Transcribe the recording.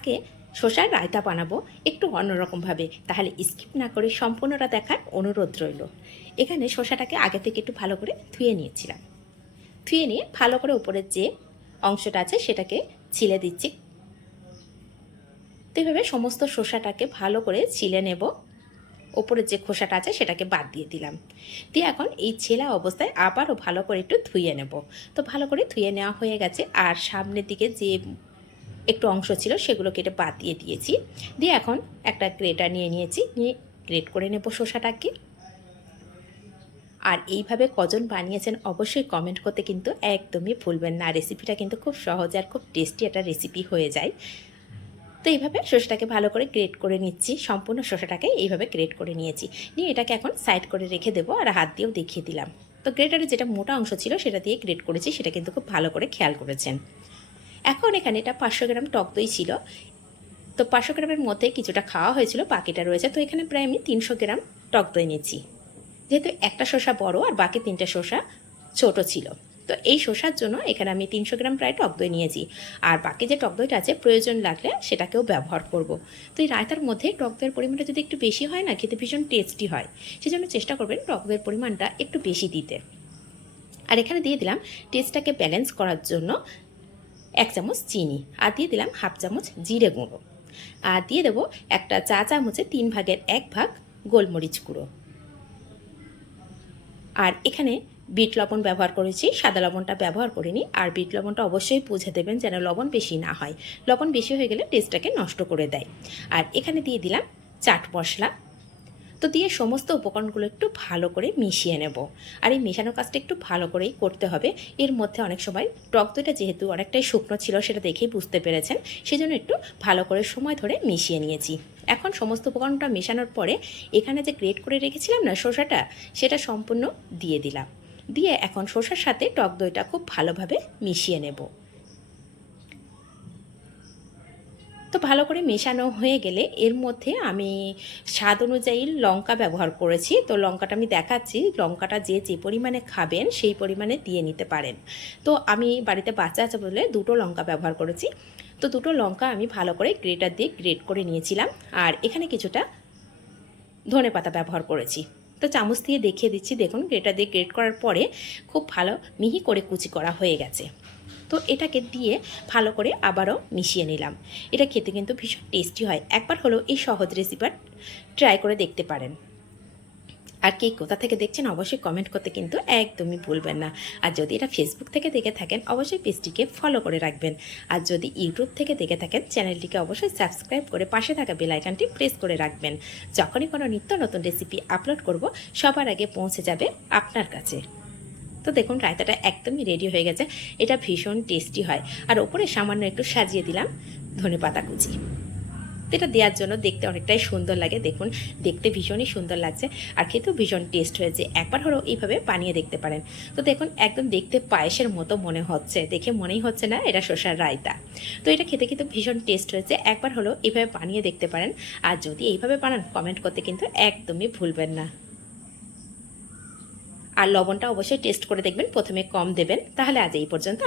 আজকে শসার রায়তা বানাবো একটু অন্যরকমভাবে। তাহলে স্কিপ না করে সম্পূর্ণটা দেখার অনুরোধ রইল। এখানে শসাটাকে আগে থেকে একটু ভালো করে ধুয়ে নিয়েছিলাম। ধুয়ে নিয়ে ভালো করে উপরের যে অংশটা আছে সেটাকে ছিলে দিচ্ছি। তো এইভাবে সমস্ত শসাটাকে ভালো করে ছিলে নেব। ওপরের যে খোসাটা আছে সেটাকে বাদ দিয়ে দিলাম। দিয়ে এখন এই ছেলা অবস্থায় আবারও ভালো করে একটু ধুয়ে নেব। তো ভালো করে ধুয়ে নেওয়া হয়ে গেছে। আর সামনের দিকে যে একটু অংশ ছিল সেগুলো কেটে বাদ দিয়ে দিয়েছি। দিয়ে এখন একটা গ্রেটার নিয়ে নিয়েছি, নিয়ে গ্রেট করে নেব শসাটাকে। আর এইভাবে কজন বানিয়েছেন অবশ্যই কমেন্ট করতে কিন্তু একদমই ভুলবেন না। রেসিপিটা কিন্তু খুব সহজ আর খুব টেস্টি একটা রেসিপি হয়ে যায়। তো এইভাবে শসাটাকে ভালো করে গ্রেট করে নিচ্ছি, সম্পূর্ণ শসাটাকে এইভাবে গ্রেট করে নিয়েছি। নিয়ে এটাকে এখন সাইড করে রেখে দেবো আর হাত দিয়েও দেখিয়ে দিলাম। তো গ্রেটারের যেটা মোটা অংশ ছিল, সেটা দিয়ে গ্রেট করেছি, সেটা কিন্তু খুব ভালো করে খেয়াল করেছেন। এখন এখানে এটা পাঁচশো গ্রাম টক দই ছিল। তো পাঁচশো গ্রামের মধ্যে কিছুটা খাওয়া হয়েছিল, বাকিটা রয়েছে। তো এখানে প্রায় আমি তিনশো গ্রাম টক দই নিচ্ছি যেহেতু একটা শসা বড় আর বাকি তিনটে শসা ছোট ছিল। তো এই শসার জন্য এখানে আমি তিনশো গ্রাম প্রায় টক দই নিয়েছি। আর বাকি যে টক দইটা আছে, প্রয়োজন লাগলে সেটাকেও ব্যবহার করব। তো এই রায়তার মধ্যে টক দইয়ের পরিমাণটা যদি একটু বেশি হয় না, খেতে ভীষণ টেস্টি হয়। সেজন্য চেষ্টা করবেন টক দইয়ের পরিমাণটা একটু বেশি দিতে। আর এখানে দিয়ে দিলাম টেস্টটাকে ব্যালেন্স করার জন্য এক চামচ চিনি আর দিয়ে দিলাম হাফ চামচ জিরে গুঁড়ো। আর দিয়ে দেবো একটা চা চামচে তিন ভাগের এক ভাগ গোলমরিচ গুঁড়ো। আর এখানে বিট লবণ ব্যবহার করেছি, সাদা লবণটা ব্যবহার করিনি। আর বিট লবণটা অবশ্যই বুঝে দেবেন যেন লবণ বেশি না হয়। লবণ বেশি হয়ে গেলে টেস্টটাকে নষ্ট করে দেয়। আর এখানে দিয়ে দিলাম চাট মশলা। তো দিয়ে সমস্ত উপকরণগুলো একটু ভালো করে মিশিয়ে নেব। আর এই মেশানোর কাজটা একটু ভালো করেই করতে হবে। এর মধ্যে অনেক সময় টক দইটা যেহেতু অনেকটাই শুকনো ছিল সেটা দেখেই বুঝতে পেরেছেন, সেজন্য একটু ভালো করে সময় ধরে মিশিয়ে নিয়েছি। এখন সমস্ত উপকরণটা মেশানোর পরে এখানে যে গ্রেট করে রেখেছিলাম না শসাটা সেটা সম্পূর্ণ দিয়ে দিলাম। দিয়ে এখন শসার সাথে টক দইটা খুব ভালোভাবে মিশিয়ে নেব। তো ভালো করে মেশানো হয়ে গেলে এর মধ্যে আমি স্বাদ অনুযায়ী লঙ্কা ব্যবহার করেছি। তো লঙ্কাটা আমি দেখাচ্ছি, লঙ্কাটা যে যে পরিমাণে খাবেন সেই পরিমাণে দিয়ে নিতে পারেন। তো আমি বাড়িতে বাচ্চা আছে বলে দুটো লঙ্কা ব্যবহার করেছি। তো দুটো লঙ্কা আমি ভালো করে গ্রেটার দিয়ে গ্রেট করে নিয়েছিলাম। আর এখানে কিছুটা ধনে পাতা ব্যবহার করেছি। তো চামচ দিয়ে দেখিয়ে দিচ্ছি। দেখুন, গ্রেটার দিয়ে গ্রেট করার পরে খুব ভালো মিহি করে কুচি করা হয়ে গেছে। তো এটাকে দিয়ে ভালো করে আবারও মিশিয়ে নিলাম। এটা খেতে কিন্তু ভীষণ টেস্টি হয়। একবার হলেও এই সহজ রেসিপিটা ট্রাই করে দেখতে পারেন। আর কে কোথা থেকে দেখছেন অবশ্যই কমেন্ট করতে কিন্তু একদমই ভুলবেন না। আর যদি এটা ফেসবুক থেকে দেখে থাকেন, অবশ্যই পেজটিকে ফলো করে রাখবেন। আর যদি ইউটিউব থেকে দেখে থাকেন চ্যানেলটিকে অবশ্যই সাবস্ক্রাইব করে পাশে থাকা বেল আইকনটি প্রেস করে রাখবেন। যখনই কোনো নিত্য নতুন রেসিপি আপলোড করব, সবার আগে পৌঁছে যাবে আপনার কাছে। তো দেখুন, রায়তাটা একদমই রেডি হয়ে গেছে। এটা ভীষণ টেস্টি হয়। আর ওপরে সামান্য একটু সাজিয়ে দিলাম ধনে পাতা কুচি। এটা দেওয়ার জন্য দেখতে অনেকটাই সুন্দর লাগে। দেখুন, দেখতে ভীষণই সুন্দর লাগছে আর খেতেও ভীষণ টেস্ট হয়েছে। একবার হলেও এইভাবে বানিয়ে দেখতে পারেন। তো দেখুন, একদম দেখতে পায়েসের মতো মনে হচ্ছে। দেখে মনেই হচ্ছে না, এটা শসার রায়তা। তো এটা খেতে কিন্তু ভীষণ টেস্ট হয়েছে। একবার হলেও এইভাবে বানিয়ে দেখতে পারেন। আর যদি এইভাবে বানান কমেন্ট করতে কিন্তু একদমই ভুলবেন না। আর লবণটা অবশ্যই টেস্ট করে দেখবেন প্রথমে কম দেবেন তাহলে আজ এই পর্যন্ত।